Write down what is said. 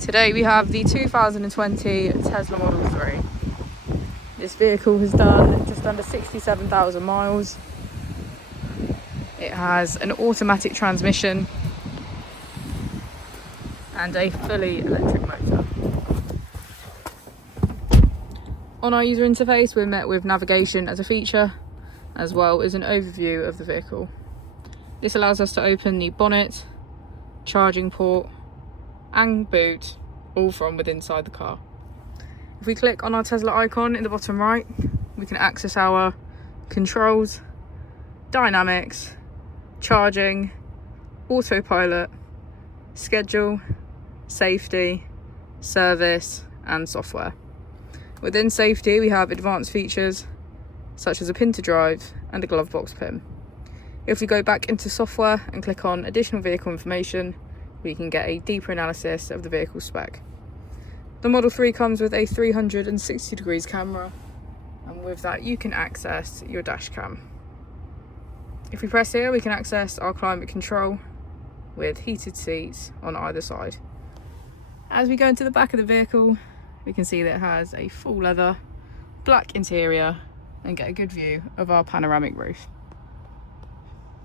Today we have the 2020 Tesla Model 3. This vehicle has done just under 67,000 miles. It has an automatic transmission and a fully electric motor. On our user interface, we're met with navigation as a feature, as well as an overview of the vehicle. This allows us to open the bonnet, charging port and boot, all from within inside the car. If we click on our Tesla icon in the bottom right, we can access our controls, dynamics, charging, autopilot, schedule, safety, service and software. Within safety, we have advanced features such as a pin to drive and a glove box pin. If we go back into software and click on additional vehicle information, we can get a deeper analysis of the vehicle spec. The Model 3 comes with a 360 degrees camera, and with that you can access your dash cam. If we press here, we can access our climate control with heated seats on either side. As we go into the back of the vehicle, we can see that it has a full leather black interior and get a good view of our panoramic roof.